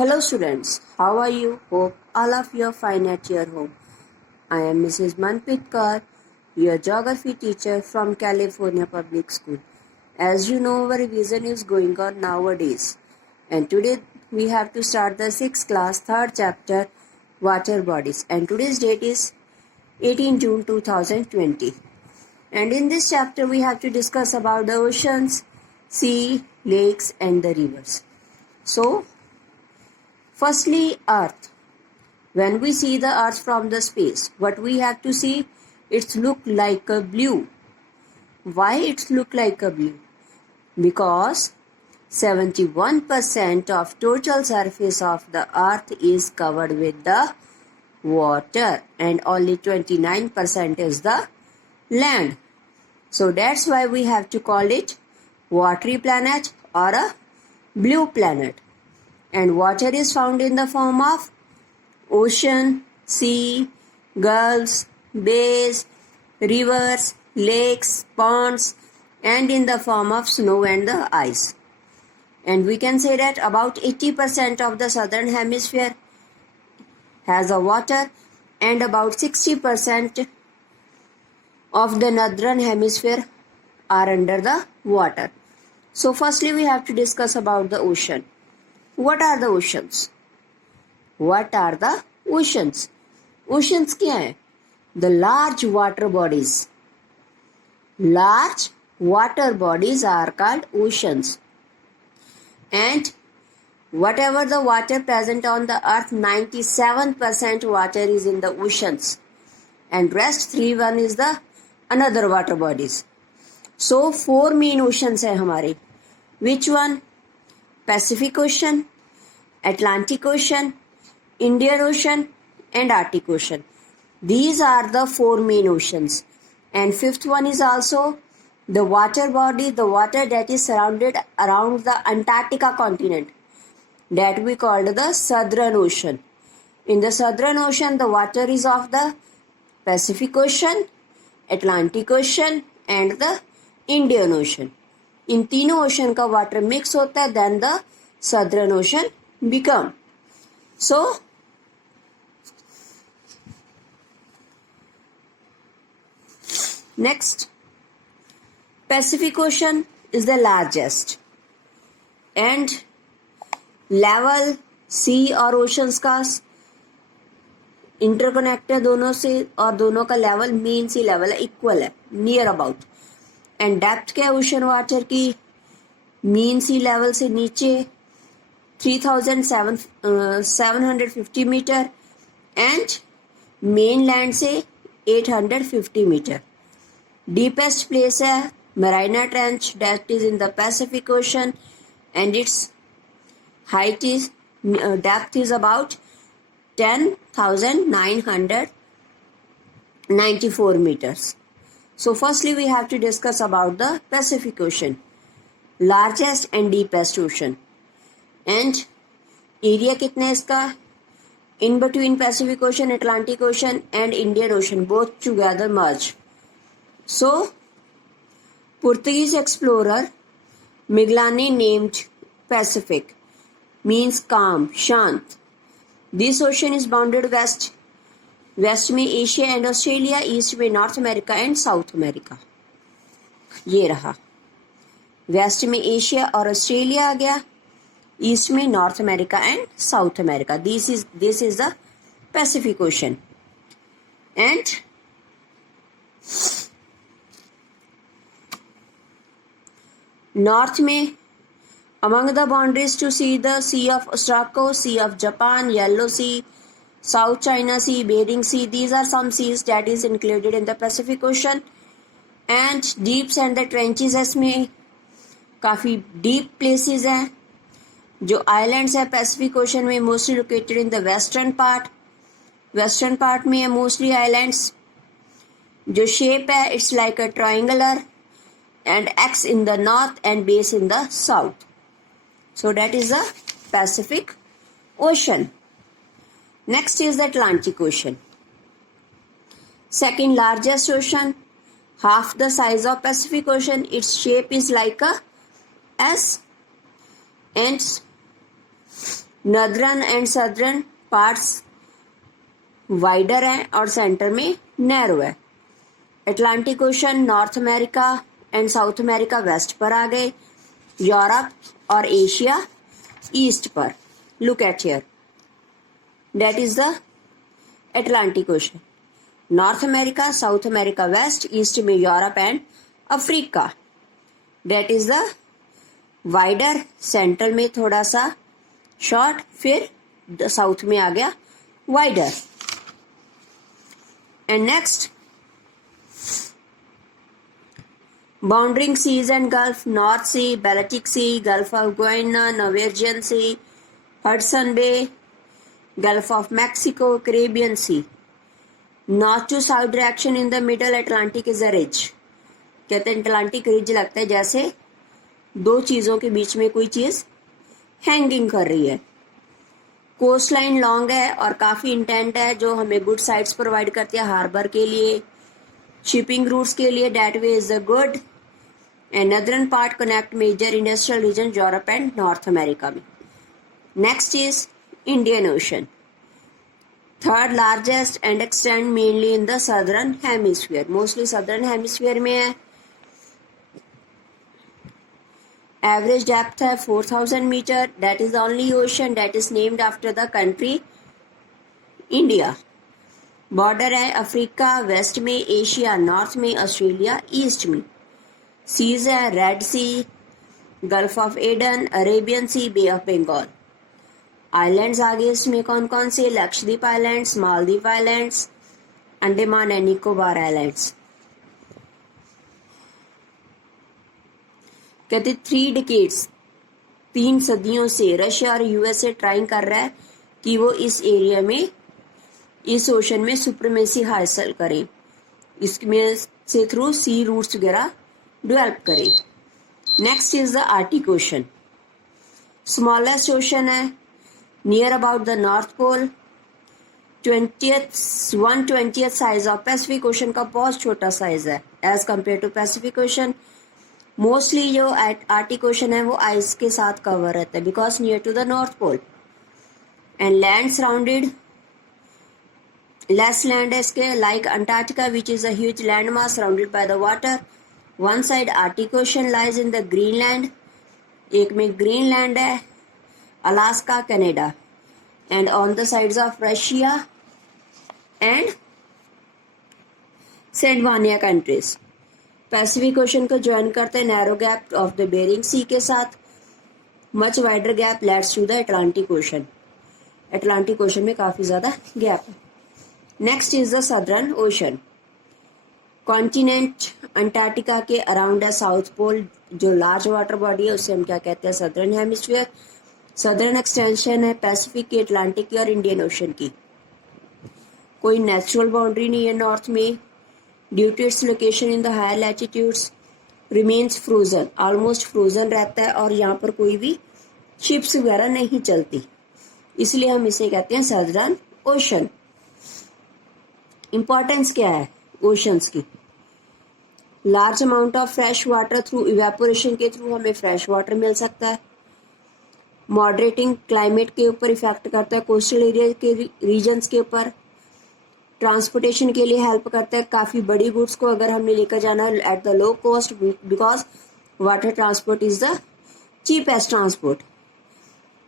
Hello students, how are you? Hope all of you are fine at your home. I am Mrs. Manpreet Kaur, your geography teacher from California Public School. As you know, our revision is going on nowadays. And today we have to start the 6th class, 3rd chapter, water bodies. And today's date is 18 June 2020. And in this chapter we have to discuss about the oceans, sea, lakes and the rivers. So, firstly, Earth. When we see the Earth from the space, what we have to see, it's look like a blue. Why it's look like a blue? Because 71% of total surface of the Earth is covered with the water and only 29% is the land. So that's why we have to call it watery planet or a blue planet. And water is found in the form of ocean, sea, gulfs, bays, rivers, lakes, ponds, and in the form of snow and the ice. And we can say that about 80% of the southern hemisphere has a water and about 60% of the northern hemisphere are under the water. So firstly we have to discuss about the ocean. What are the oceans? What are the oceans? Oceans क्या है? The large water bodies. Large water bodies are called oceans. And whatever the water present on the earth, 97% water is in the oceans. And rest 3% is the another water bodies. So 4 main oceans है हमारे. Which one? Pacific Ocean, Atlantic Ocean, Indian Ocean and Arctic Ocean. These are the 4 main oceans. And 5th one is also the water body, the water that is surrounded around the Antarctica continent, that we call the Southern Ocean. In the Southern Ocean, the water is of the Pacific Ocean, Atlantic Ocean and the Indian Ocean. इन तीनों ocean का water mix होता है, then the southern ocean become. So next, Pacific ocean is the largest and level sea और oceans का interconnect है दोनों से, और दोनों का लेवल मीन सी लेवल है, इक्वल है, नियर अबाउट. एंड डेप्थ क्या है ओशन वाटर की? मीन सी लेवल से नीचे 3750 मीटर एंड मेन लैंड से 850 मीटर. डीपेस्ट प्लेस है मराइना trench, that is in the Pacific ocean and it's height is depth is about 10,994 meters. So firstly we have to discuss about the Pacific Ocean, largest and deepest ocean. And area कितना है इसका? In between Pacific Ocean, Atlantic Ocean and Indian Ocean, both together merge. So Portuguese explorer Magellan named Pacific, means calm, शांत. This ocean is bounded west में Asia and Australia, east में North America and South America. ये रहा, waste में Asia और Australia आ गया, east में North America and South America. This is the Pacific ocean. And north में among the boundaries to see the Sea of Ostraco, Sea of Japan, Yellow Sea, South China Sea, Bering Sea. These are some seas that is included in the Pacific Ocean. And deeps and the trenches इसमें काफ़ी deep places हैं. जो islands है Pacific Ocean में mostly located in the western part. Western part में है mostly islands. जो shape है it's like a triangular and X in the north and base in the south. So that is the Pacific Ocean. Next is the Atlantic Ocean. Second largest ocean, half the size of Pacific Ocean. Its shape is like a S and northern and southern parts wider है और centre में narrow है। Atlantic ocean North America and South America west पर आ गए, Europe और Asia east पर। Look at here, that is the Atlantic ocean. North America, South America west, east में Europe and Africa, that is the wider. Central में थोड़ा सा short, फिर साउथ में आ गया wider. And next, bounding seas and gulf, north Sea, Baltic Sea, Gulf of Guyana, Norwegian Sea, Hudson Bay, Gulf of Mexico, Caribbean Sea. North to south direction in the middle Atlantic is a ridge. कहते हैं Atlantic ridge लगता है जैसे दो चीजों के बीच में कोई चीज हैंगिंग कर रही है। कोस्ट लाइन लॉन्ग है और काफी इंटेंट है, जो हमें गुड साइट्स प्रोवाइड करती है हार्बर के लिए, शिपिंग रूट्स के लिए। That way is the good. And northern part connect major industrial region Europe and North America में। Next is Indian ocean, third largest and extend mainly in the southern hemisphere, mostly southern hemisphere में है। Average depth है 4000 metre. That is the only ocean that is named after the country India. Border है Africa west में, Asia north में, Australia east में। Seas है red C, Gulf of Aden, Arabian Sea, Bay of Bengal. Islands आगे इसमें कौन कौन से? Lakshadweep islands, Maldives islands, Andaman and Nicobar islands. कहते 3 डिकेड्स, 3 सदियों से रशिया और यूएसए ट्राइंग कर रहा है कि वो इस एरिया में, इस ओशन में सुप्रीमेसी हासिल करें, इसमें से थ्रू सी रूट्स वगैरह डेवलप करें। Next is the Arctic ocean, smallest ocean है, near about the North Pole, 1/20 size of Pacific ocean का बहुत छोटा साइज है as compare to Pacific ocean. Mostly जो आर्टिक ओशन है वो आइस के साथ कवर रहता है because near to the North Pole. And land surrounded, less land है इसके, like Antarctica which is a huge land mass surrounded by the water. One side Arctic ocean lies in the Greenland, एक में Greenland है, Alaska, Canada, and on the sides of Russia and Scandinavian countries. Pacific ocean को join करते हैं narrow gap of the Bering Sea के साथ। Much wider gap lets to the Atlantic ocean. Atlantic ocean में काफी ज्यादा gap है। Next is the southern ocean, continent Antarctica के अराउंड है साउथ पोल, जो लार्ज वाटर बॉडी है उसे हम क्या कहते हैं? Southern hemisphere. सदर्न एक्सटेंशन है पैसिफिक की, अटलांटिक की और इंडियन ओशन की। कोई नेचुरल बाउंड्री नहीं है नॉर्थ में, due to its location in the higher latitudes remains frozen, almost frozen रहता है और यहाँ पर कोई भी शिप्स वगैरह नहीं चलती, इसलिए हम इसे कहते हैं सदर्न ओशन। इंपॉर्टेंस क्या है ओशंस की? Large amount of fresh water, through evaporation के थ्रू हमें फ्रेश वाटर मिल सकता है। मॉडरेटिंग क्लाइमेट के ऊपर इफेक्ट करता है, कोस्टल एरिया के रीजन्स के ऊपर। ट्रांसपोर्टेशन के लिए हेल्प करता है, काफ़ी बड़ी गुड्स को अगर हमने लेकर जाना है at the low cost, because water transport is the cheapest transport.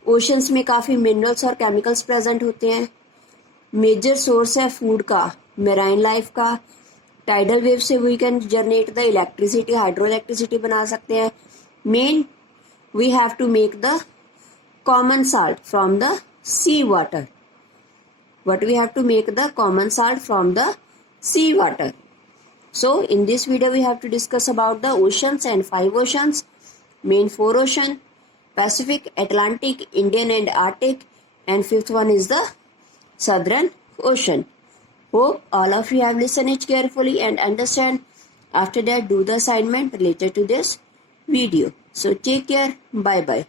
Oceans में काफ़ी मिनरल्स और केमिकल्स प्रेजेंट होते हैं। मेजर सोर्स है फूड का, मेराइन लाइफ का। टाइडल वेव से we can generate the electricity, hydro electricity बना सकते हैं। Main we have to make the common salt from the sea water. But we have to make the common salt from the sea water. So in this video we have to discuss about the oceans and 5 oceans. Main 4 ocean: Pacific, Atlantic, Indian and Arctic, and 5th one is the Southern Ocean. Hope all of you have listened it carefully and understand. After that, do the assignment related to this video. So take care. Bye bye.